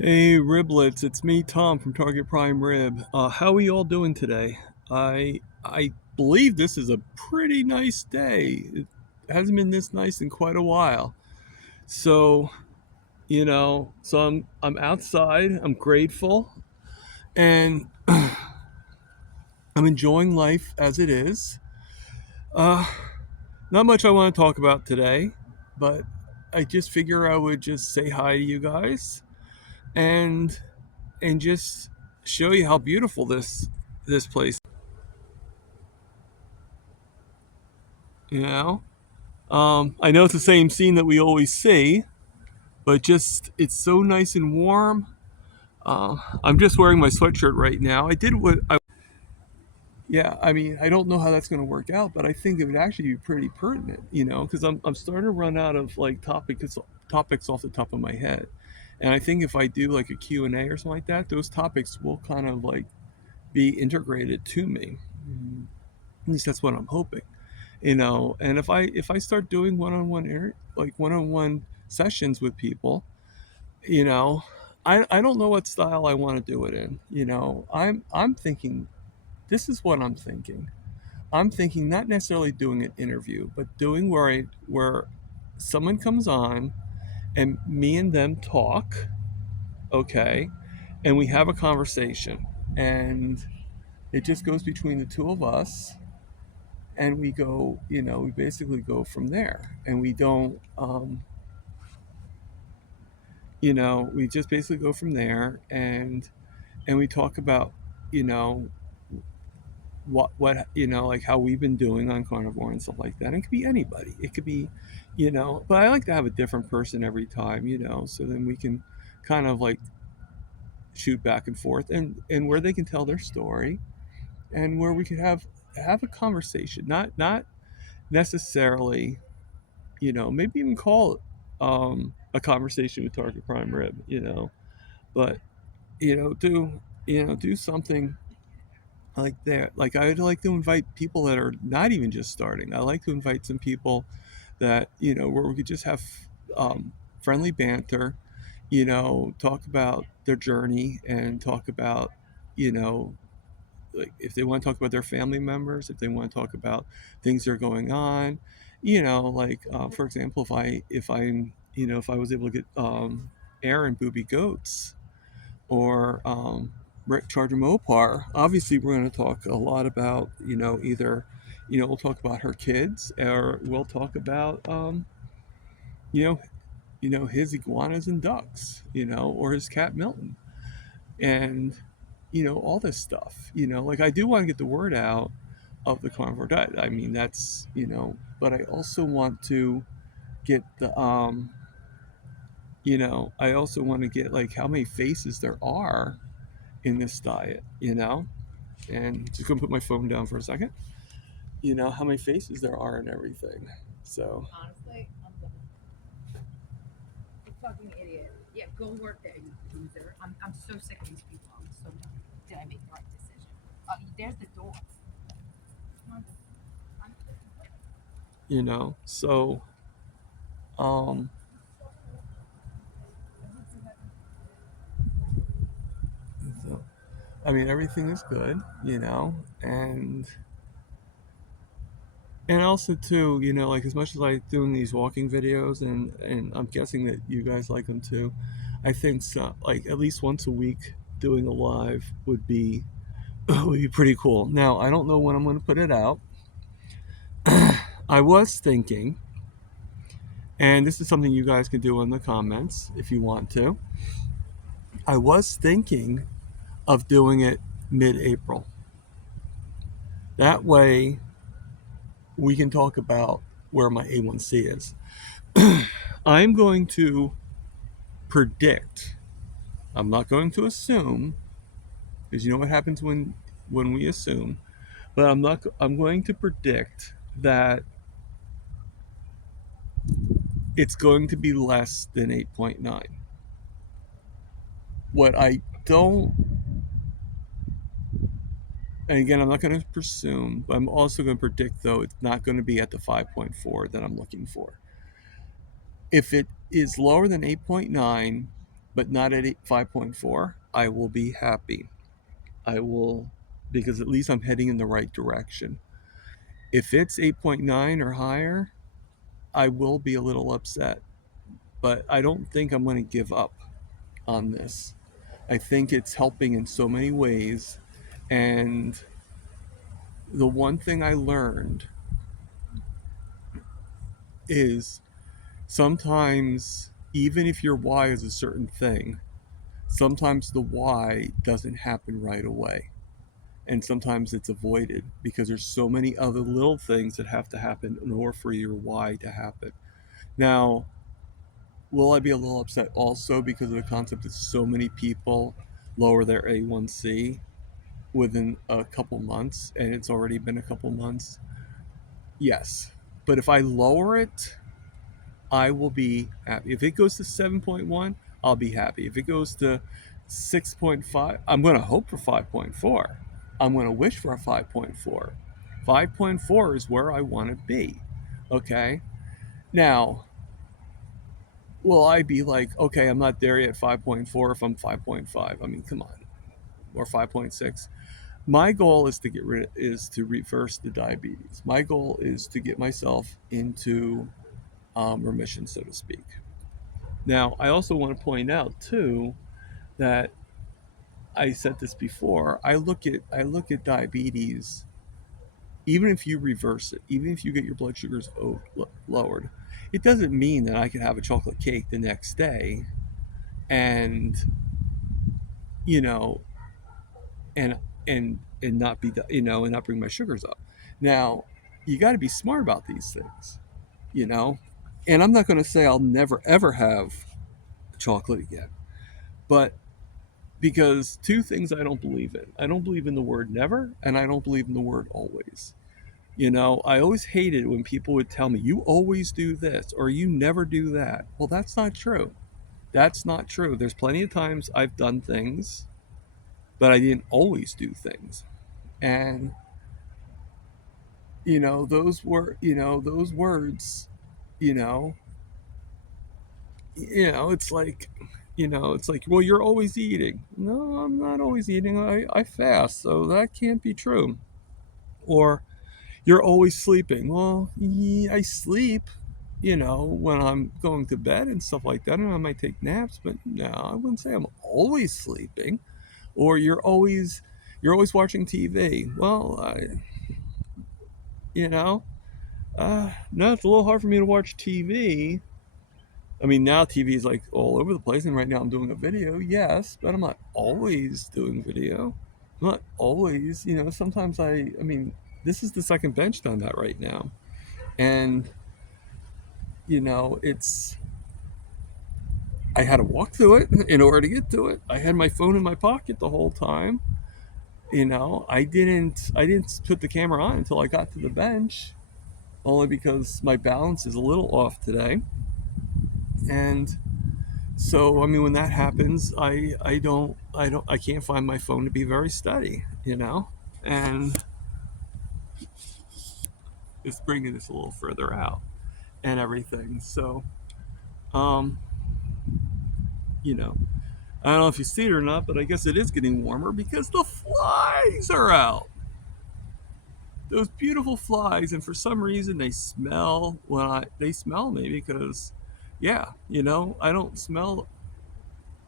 Hey Riblets, it's me Tom from Target Prime Rib. How are you all doing today? I believe this is a pretty nice day. It hasn't been this nice in quite a while. So, I'm outside, I'm grateful, and I'm enjoying life as it is. Uh Not much I want to talk about today, but I just figure I would just say hi to you guys and just show you how beautiful this place. You know, I know it's the same scene that we always see, but just it's so nice and warm. I'm just wearing my sweatshirt right now. I did what I Yeah, I mean, I don't know how that's going to work out, but I think it would actually be pretty pertinent, because I'm starting to run out of like topics off the top of my head. And I think if I do like a Q&A or something like that, those topics will kind of like be integrated to me. At least that's what I'm hoping. And if I start doing one-on-one sessions with people, you know I don't know what style I want to do it in. I'm thinking, this is what I'm thinking, not necessarily doing an interview, but doing where someone comes on and me and them talk, okay, and we have a conversation, and it just goes between the two of us, and we basically go from there, and we don't we just basically go from there, and we talk about you know what like how we've been doing on carnivore and stuff like that. And it could be anybody, it could be, but I like to have a different person every time, so then we can kind of like shoot back and forth, and where they can tell their story, and where we could have a conversation, not necessarily, maybe even call it a conversation with Target Prime Rib, but do something like that. Like, I would like to invite people that are not even just starting. I like to invite some people that, where we could just have friendly banter, talk about their journey, and talk about, you know like, if they want to talk about their family members, if they want to talk about things that are going on, like, for example, if I was able to get Aaron Booby Goats, or Rick Charger Mopar, obviously we're going to talk a lot about, either, we'll talk about her kids, or we'll talk about, you know, his iguanas and ducks, or his cat Milton, and all this stuff. Like, I do want to get the word out of the carnivore diet. I mean, that's, but I also want to get I also want to get like how many faces there are in this diet, and just gonna put my phone down for a second. How many faces there are and everything. So Honestly, I'm the fucking idiot. Yeah, go work there, you loser. I'm so sick of these people. I'm so done. Did I make the right decision? There's the door. Come on. I'm- so um so, I mean, everything is good, and also too, like, as much as I like doing these walking videos, and I'm guessing that you guys like them too, I think so, like, at least once a week doing a live would be would be pretty cool. Now, I don't know when I'm going to put it out. I was thinking, and this is something you guys can do in the comments if you want to. I was thinking of doing it mid-April. That way, we can talk about where my A1C is. I'm going to predict. I'm not going to assume, because you know what happens when we assume. But I'm not. I'm going to predict that it's going to be less than 8.9. What I don't, and again, I'm not going to presume, but I'm also going to predict, though, it's not going to be at the 5.4 that I'm looking for. If it is lower than 8.9, but not at 5.4, I will be happy. I will, because at least I'm heading in the right direction. If it's 8.9 or higher, I will be a little upset, but I don't think I'm going to give up on this. I think it's helping in so many ways. And the one thing I learned is sometimes, even if your why is a certain thing, sometimes the why doesn't happen right away. And sometimes it's avoided because there's so many other little things that have to happen in order for your why to happen. Now, will I be a little upset also because of the concept that so many people lower their A1C within a couple months and it's already been a couple months? Yes. But if I lower it, I will be happy. If it goes to 7.1, I'll be happy. If it goes to 6.5, I'm going to hope for 5.4. I'm going to wish for a 5.4. 5.4 is where I want to be. Okay? Now, will I be like, okay, I'm not there yet 5.4 if I'm 5.5? I mean, come on. Or 5.6. My goal is to reverse the diabetes. My goal is to get myself into remission, so to speak. Now, I also want to point out too that I said this before. I look at diabetes. Even if you reverse it, even if you get your blood sugars lowered, it doesn't mean that I can have a chocolate cake the next day, and you know, and and not be and not bring my sugars up. Now, you got to be smart about these things, you know. And I'm not going to say I'll never ever have chocolate again, but because two things I don't believe in. I don't believe in the word never, and I don't believe in the word always. I always hated when people would tell me, you always do this or you never do that. Well, that's not true. That's not true. There's plenty of times I've done things, but I didn't always do things. And, those words, you know, it's like, well, you're always eating. No, I'm not always eating. I fast, so that can't be true. Or you're always sleeping. Well, yeah, I sleep, when I'm going to bed and stuff like that, and I might take naps, but no, I wouldn't say I'm always sleeping. Or you're always watching TV. Well, you know, no, it's a little hard for me to watch TV. I mean, now TV is like all over the place, and right now I'm doing a video, yes, but I'm not always doing video. I'm not always, sometimes I mean, this is the second bench done that right now. And, it's, I had to walk through it in order to get to it. I had my phone in my pocket the whole time. I didn't put the camera on until I got to the bench, only because my balance is a little off today. And so, I mean, when that happens, I can't find my phone to be very steady. And it's bringing this a little further out and everything. So, um, you know, I don't know if you see it or not, but I guess it is getting warmer because the flies are out. Those beautiful flies, and for some reason they smell they smell me because, yeah, I don't smell.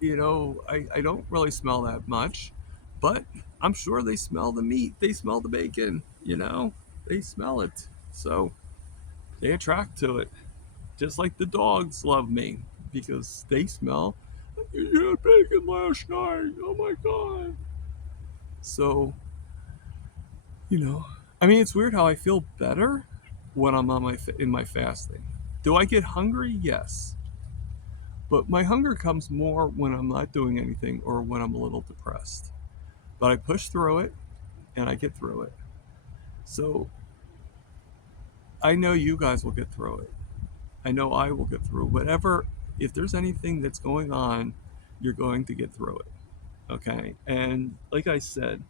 I don't really smell that much, but I'm sure they smell the meat. They smell the bacon. They smell it, so they attract to it. Just like the dogs love me because they smell. You had bacon last night. Oh my god. So, you know, I mean, it's weird how I feel better when I'm in my fasting. Do I get hungry? Yes. But my hunger comes more when I'm not doing anything or when I'm a little depressed. But I push through it and I get through it. So I know you guys will get through it. I know I will get through whatever. If there's anything that's going on, you're going to get through it. Okay. And like I said,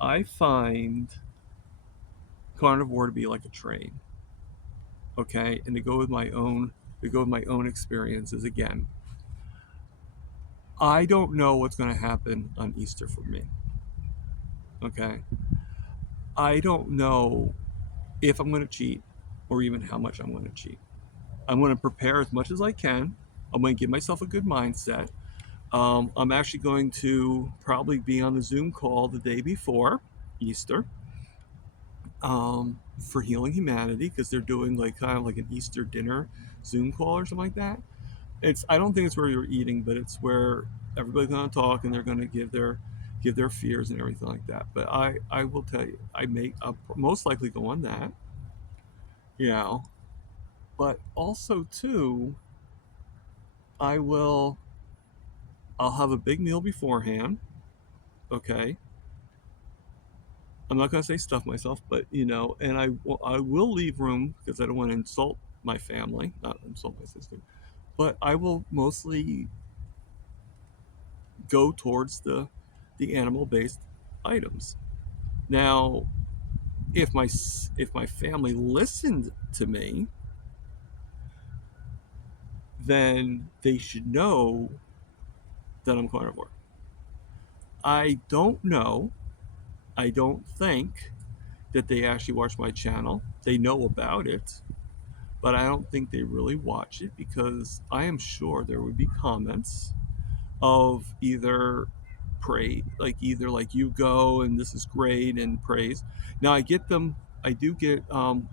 I find carnivore to be like a train. Okay. And to go with my own experiences again. I don't know what's going to happen on Easter for me. Okay. I don't know if I'm going to cheat or even how much I'm going to cheat. I'm going to prepare as much as I can. I'm going to give myself a good mindset. I'm actually going to probably be on the Zoom call the day before Easter for Healing Humanity because they're doing like kind of like an Easter dinner Zoom call or something like that. I don't think it's where you're eating, but it's where everybody's going to talk and they're going to give their fears and everything like that. But I will tell you, I'll most likely go on that, you know. But also too, I will I'll have a big meal beforehand. Okay, I'm not going to say stuff myself, but and I will leave room because I don't want to insult my family, not insult my sister. But I will mostly go towards the animal based items. Now, if my family listened to me, then they should know that I'm carnivore. I don't know. I don't think that they actually watch my channel. They know about it, but I don't think they really watch it because I am sure there would be comments of either like you go and this is great and praise. Now I get them. I do get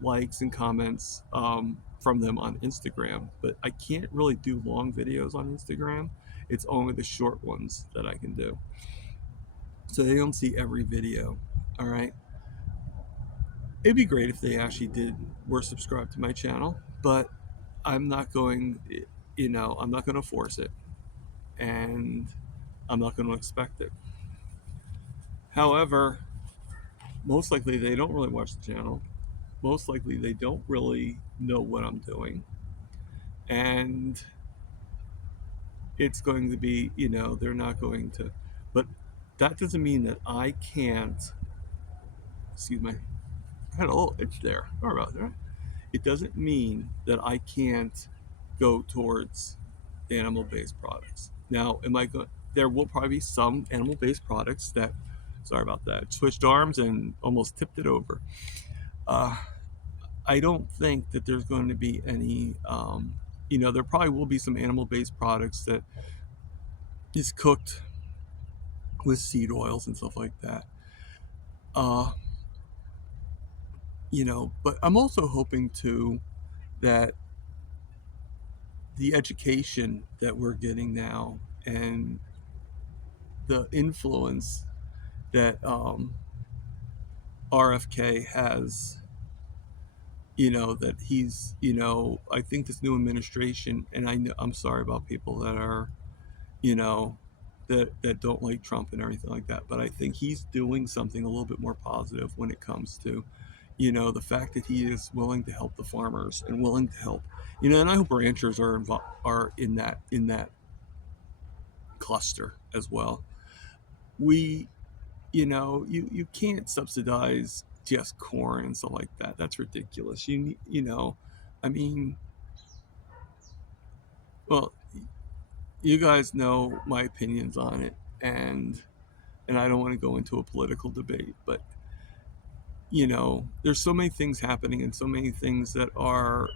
likes and comments from them on Instagram, but I can't really do long videos on Instagram. It's only the short ones that I can do, so they don't see every video. All right. It'd be great if they actually were subscribed to my channel, but I'm not going. I'm not going to force it, and I'm not going to expect it. However, most likely they don't really watch the channel. Most likely they don't really know what I'm doing. And it's going to be, they're not going to. But that doesn't mean that I can't, excuse me, I had a little itch there. Sorry about that. It doesn't mean that I can't go towards animal based products. Now, am I going? There will probably be some animal based products that, sorry about that, switched arms and almost tipped it over. Uh, I don't think that there's going to be any. There probably will be some animal-based products that is cooked with seed oils and stuff like that. Uh, but I'm also hoping too that the education that we're getting now and the influence that RFK has, that he's, I think this new administration, and I'm sorry about people that are you know, that don't like Trump and everything like that. But I think he's doing something a little bit more positive when it comes to, the fact that he is willing to help the farmers and willing to help, and I hope ranchers are in that cluster as well. We, you can't subsidize just corn and stuff like that. That's ridiculous. I mean, well, you guys know my opinions on it, and I don't want to go into a political debate, but there's so many things happening and so many things that are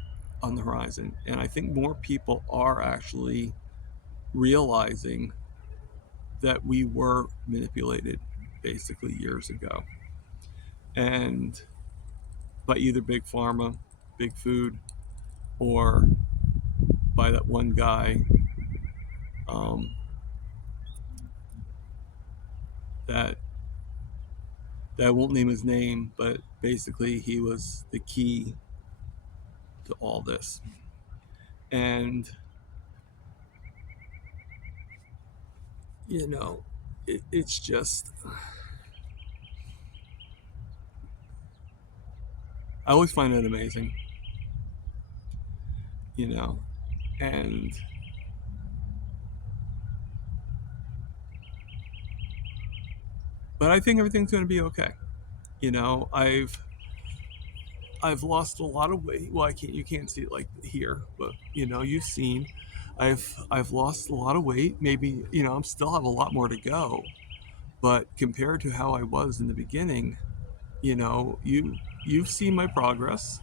on the horizon, and I think more people are actually realizing that we were manipulated basically years ago, and by either big pharma, big food, or by that one guy um, that I won't name his name, but basically he was the key to all this. And it's just, I always find it amazing, you know, and but I think everything's going to be okay. I've lost a lot of weight. Well, you can't see it like here, but you've seen. I've lost a lot of weight. Maybe, I'm still have a lot more to go, but compared to how I was in the beginning, you've seen my progress.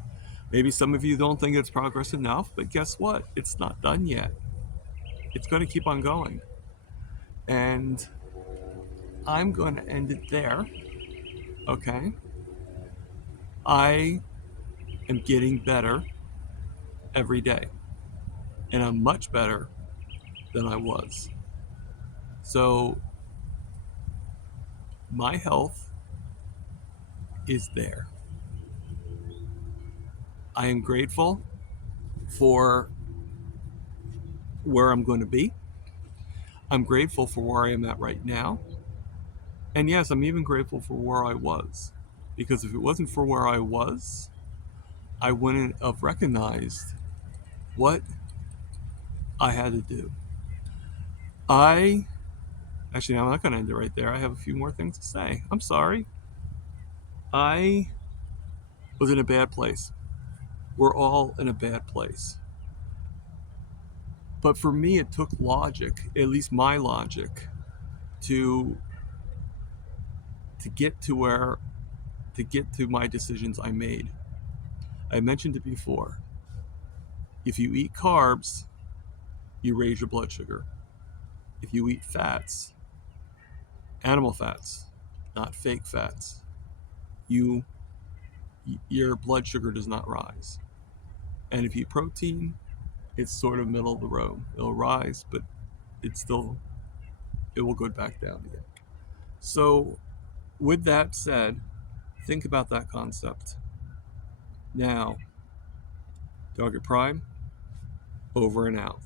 Maybe some of you don't think it's progress enough, but guess what? It's not done yet. It's going to keep on going. And I'm going to end it there. Okay? I am getting better every day, and I'm much better than I was. So my health is there. I am grateful for where I'm going to be. I'm grateful for where I am at right now. And yes, I'm even grateful for where I was. Because if it wasn't for where I was, I wouldn't have recognized what I had to do. I Actually, I'm not going to end it right there. I have a few more things to say. I'm sorry. I was in a bad place. We're all in a bad place. But for me, it took logic, at least my logic, to to get to where to get to my decisions I made. I mentioned it before. If you eat carbs, you raise your blood sugar. If you eat fats, animal fats, not fake fats, you your blood sugar does not rise. And if you eat protein, it's sort of middle of the road. It'll rise, but it will go back down again. So, with that said, think about that concept. Now, Dogger Prime, over and out.